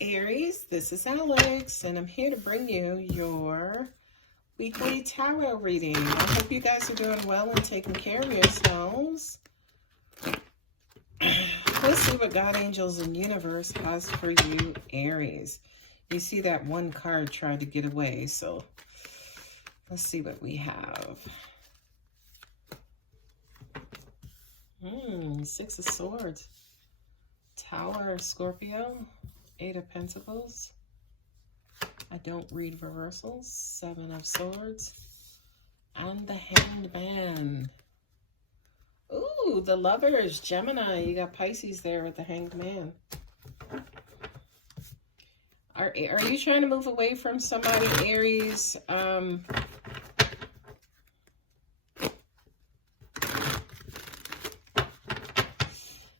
Aries, this is Alex, and I'm here to bring you your weekly tarot reading. I hope you guys are doing well and taking care of yourselves. Let's see what God, angels, and universe has for you, Aries. You see that one card tried to get away, so let's see what we have. Six of Swords. Tower, Scorpio. Eight of Pentacles. I don't read reversals. Seven of Swords. And the Hanged Man. Ooh, the Lovers, Gemini. You got Pisces there with the Hanged Man. Are you trying to move away from somebody, Aries?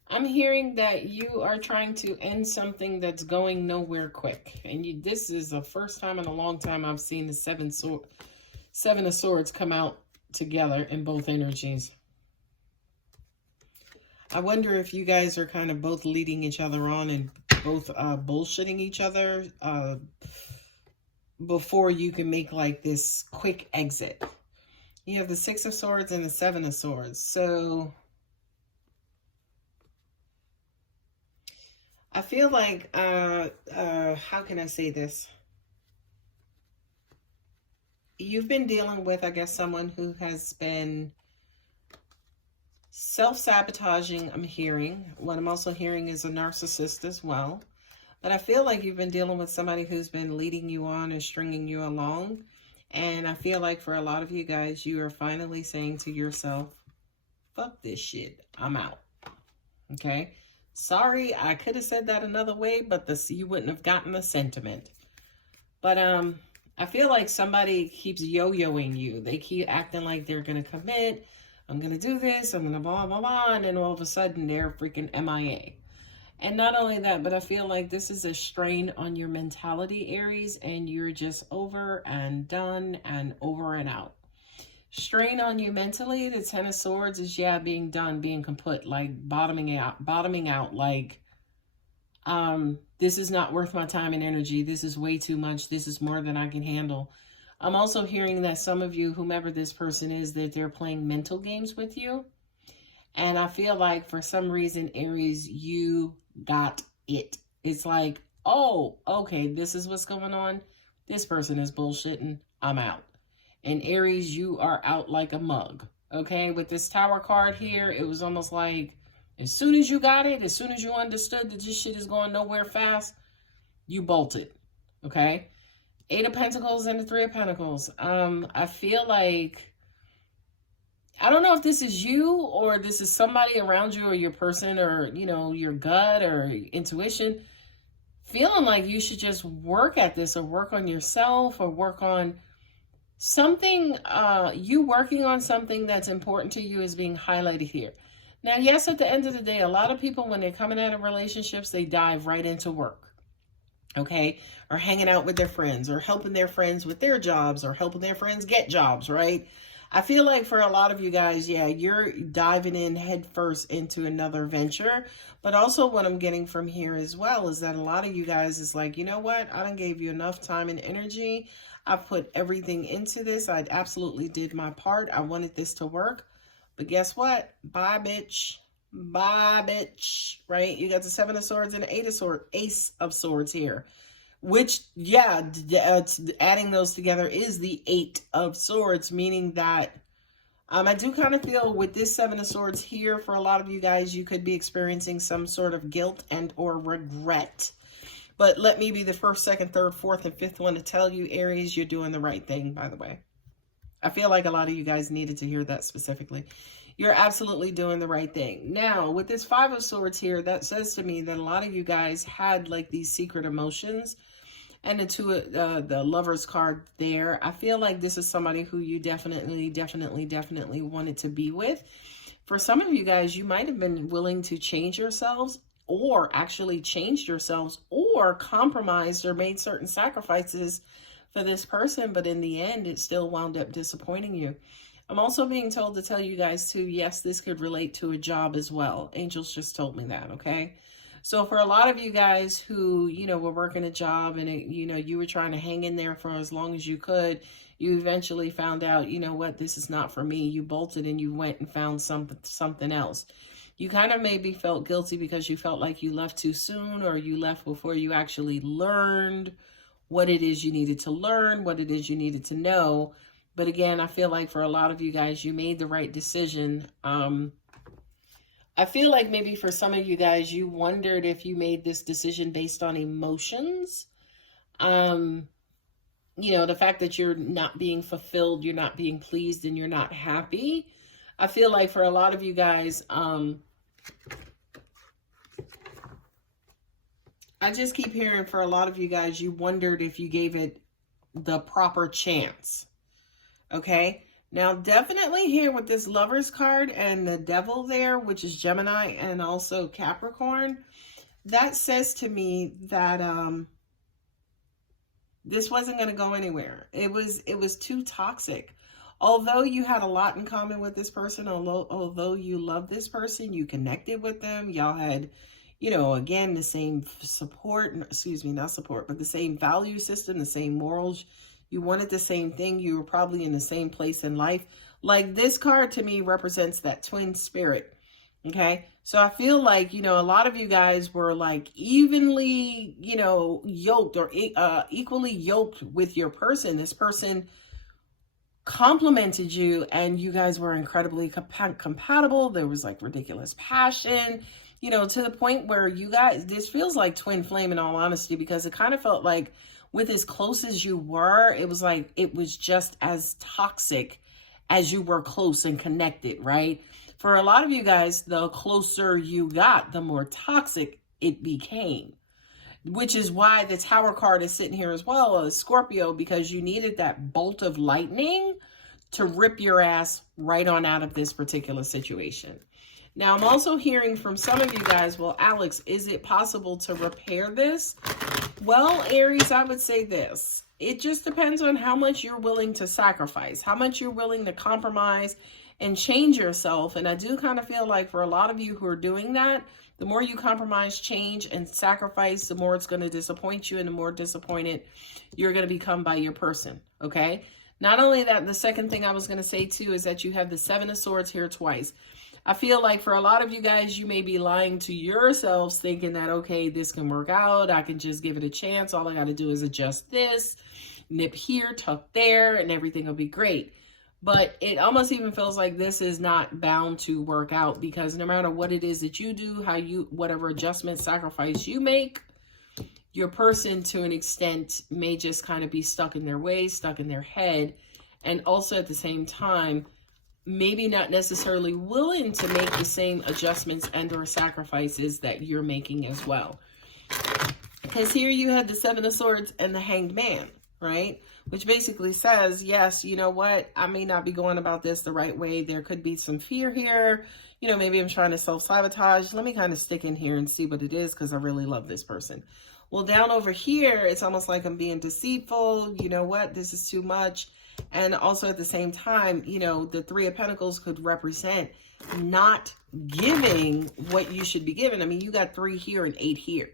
I'm hearing that you are trying to end something that's going nowhere quick. And this is the first time in a long time I've seen the Seven of Swords come out together in both energies. I wonder if you guys are kind of both leading each other on and both bullshitting each other before you can make like this quick exit. You have the Six of Swords and the Seven of Swords. So I feel like, how can I say this? You've been dealing with, I guess, someone who has been self-sabotaging, I'm hearing. What I'm also hearing is a narcissist as well. But I feel like you've been dealing with somebody who's been leading you on and stringing you along. And I feel like for a lot of you guys, you are finally saying to yourself, fuck this shit, I'm out. Okay? Sorry, I could have said that another way, but you wouldn't have gotten the sentiment. But I feel like somebody keeps yo-yoing you. They keep acting like they're going to commit. I'm going to do this. I'm going to blah, blah, blah. And then all of a sudden, they're freaking MIA. And not only that, but I feel like this is a strain on your mentality, Aries. And you're just over and done and over and out. Strain on you mentally, the Ten of Swords is, yeah, being done, being kaput, like bottoming out, like, this is not worth my time and energy. This is way too much. This is more than I can handle. I'm also hearing that some of you, whomever this person is, that they're playing mental games with you. And I feel like for some reason, Aries, you got it. It's like, oh, okay, this is what's going on. This person is bullshitting. I'm out. And Aries, you are out like a mug, okay? With this Tower card here, it was almost like as soon as you got it, as soon as you understood that this shit is going nowhere fast, you bolted, okay? Eight of Pentacles and the Three of Pentacles. I feel like, I don't know if this is you or this is somebody around you or your person or, you know, your gut or intuition, feeling like you should just work at this or work on yourself or work on something, you working on something that's important to you is being highlighted here. Now, yes, at the end of the day, a lot of people, when they're coming out of relationships, they dive right into work, okay? Or hanging out with their friends or helping their friends with their jobs or helping their friends get jobs, right? I feel like for a lot of you guys, yeah, you're diving in head first into another venture. But also what I'm getting from here as well is that a lot of you guys is like, you know what? I done gave you enough time and energy. I've put everything into this. I absolutely did my part. I wanted this to work. But guess what? Bye, bitch. Bye, bitch. Right? You got the Seven of Swords and the Ace of Swords here. Which, yeah, adding those together is the Eight of Swords. Meaning that I do kind of feel with this Seven of Swords here, for a lot of you guys, you could be experiencing some sort of guilt and or regret. But let me be the first, second, third, fourth, and fifth one to tell you, Aries, you're doing the right thing, by the way. I feel like a lot of you guys needed to hear that specifically. You're absolutely doing the right thing. Now, with this Five of Swords here, that says to me that a lot of you guys had like these secret emotions. And the Lovers card there, I feel like this is somebody who you definitely wanted to be with. For some of you guys, you might have been willing to change yourselves or actually changed yourselves or compromised or made certain sacrifices for this person, but in the end, it still wound up disappointing you. I'm also being told to tell you guys too, yes, this could relate to a job as well. Angels just told me that, okay? So for a lot of you guys who, were working a job and, you were trying to hang in there for as long as you could, you eventually found out, you know what, this is not for me. You bolted and you went and found something else. You kind of maybe felt guilty because you felt like you left too soon, or you left before you actually learned what it is you needed to learn, what it is you needed to know. But again, I feel like for a lot of you guys, you made the right decision. I feel like maybe for some of you guys, you wondered if you made this decision based on emotions. The fact that you're not being fulfilled, you're not being pleased, and you're not happy. I feel like for a lot of you guys, I just keep hearing for a lot of you guys, you wondered if you gave it the proper chance. Okay? Now, definitely here with this Lovers card and the Devil there, which is Gemini and also Capricorn, that says to me that this wasn't going to go anywhere. It was too toxic. Although you had a lot in common with this person, although you love this person, you connected with them, y'all had, again, the same not support, but the same value system, the same morals. You wanted the same thing. You were probably in the same place in life. Like this card to me represents that twin spirit. Okay. So I feel like, a lot of you guys were like evenly, yoked or equally yoked with your person. This person complimented you and you guys were incredibly compatible. There was like ridiculous passion, to the point where you guys, this feels like twin flame in all honesty, because it kind of felt like with as close as you were, it was like it was just as toxic as you were close and connected, right? For a lot of you guys, the closer you got, the more toxic it became, which is why the Tower card is sitting here as well as Scorpio, because you needed that bolt of lightning to rip your ass right on out of this particular situation. Now, I'm also hearing from some of you guys, well, Alex, is it possible to repair this? Well, Aries, I would say this. It just depends on how much you're willing to sacrifice, how much you're willing to compromise and change yourself. And I do kind of feel like for a lot of you who are doing that, the more you compromise, change, and sacrifice, the more it's going to disappoint you and the more disappointed you're going to become by your person, okay? Not only that, the second thing I was going to say too is that you have the Seven of Swords here twice. I feel like for a lot of you guys, you may be lying to yourselves thinking that, okay, this can work out. I can just give it a chance. All I got to do is adjust this, nip here, tuck there, and everything will be great. But it almost even feels like this is not bound to work out, because no matter what it is that you do, whatever adjustment, sacrifice you make, your person to an extent may just kind of be stuck in their ways, stuck in their head. And also at the same time, maybe not necessarily willing to make the same adjustments and or sacrifices that you're making as well. Because here you had the Seven of Swords and the Hanged Man, right? Which basically says, yes, you know what? I may not be going about this the right way. There could be some fear here. Maybe I'm trying to self-sabotage. Let me kind of stick in here and see what it is, because I really love this person. Well, down over here, it's almost like I'm being deceitful. You know what? This is too much. And also at the same time, the Three of Pentacles could represent not giving what you should be given. I mean, you got 3 here and 8 here.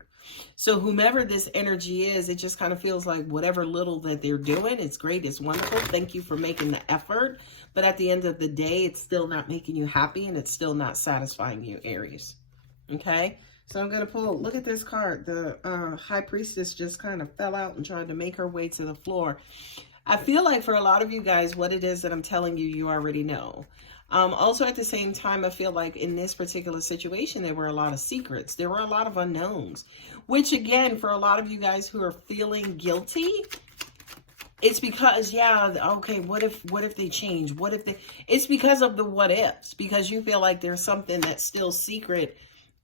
So whomever this energy is, it just kind of feels like whatever little that they're doing, it's great, it's wonderful. Thank you for making the effort. But at the end of the day, it's still not making you happy and it's still not satisfying you, Aries. Okay? So I'm going to pull, look at this card. The High Priestess just kind of fell out and tried to make her way to the floor. I feel like for a lot of you guys, what it is that I'm telling you, you already know. Also at the same time, I feel like in this particular situation, there were a lot of secrets. There were a lot of unknowns, which again, for a lot of you guys who are feeling guilty, it's because, yeah, okay, what if they change? What if it's because of the what ifs, because you feel like there's something that's still secret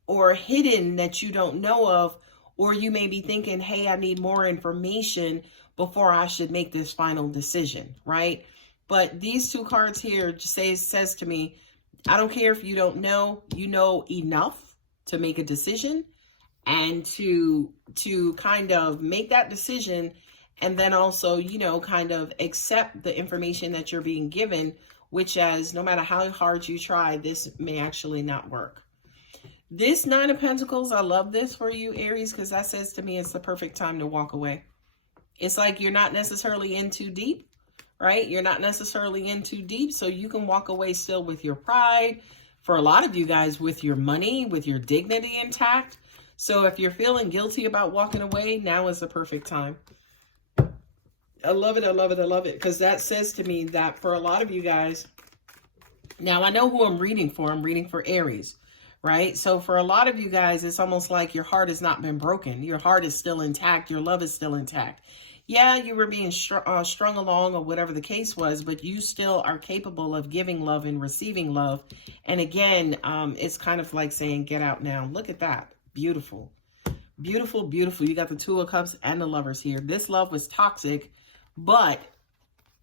or hidden that you don't know of, or you may be thinking, hey, I need more information before I should make this final decision, right? But these two cards here just says to me, I don't care if you don't know, you know enough to make a decision and to kind of make that decision, and then also, kind of accept the information that you're being given, which as no matter how hard you try, this may actually not work. This Nine of Pentacles, I love this for you, Aries, because that says to me it's the perfect time to walk away. It's like you're not necessarily in too deep, right? You're not necessarily in too deep, so you can walk away still with your pride. For a lot of you guys, with your money, with your dignity intact. So if you're feeling guilty about walking away, now is the perfect time. I love it, I love it, I love it. Because that says to me that for a lot of you guys, now I know who I'm reading for. I'm reading for Aries, right? So for a lot of you guys, it's almost like your heart has not been broken. Your heart is still intact. Your love is still intact. Yeah, you were being strung along or whatever the case was, but you still are capable of giving love and receiving love. And again, it's kind of like saying, get out now. Look at that. Beautiful. Beautiful, beautiful. You got the Two of Cups and the Lovers here. This love was toxic, but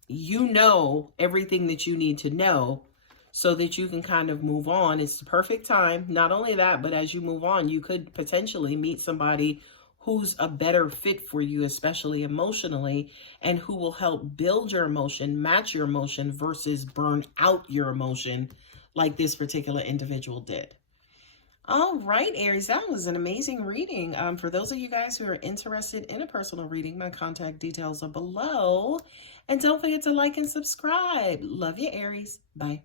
you know everything that you need to know so that you can kind of move on. It's the perfect time. Not only that, but as you move on, you could potentially meet somebody who's a better fit for you, especially emotionally, and who will help build your emotion, match your emotion versus burn out your emotion like this particular individual did. All right, Aries, that was an amazing reading. For those of you guys who are interested in a personal reading, my contact details are below. And don't forget to like and subscribe. Love you, Aries. Bye.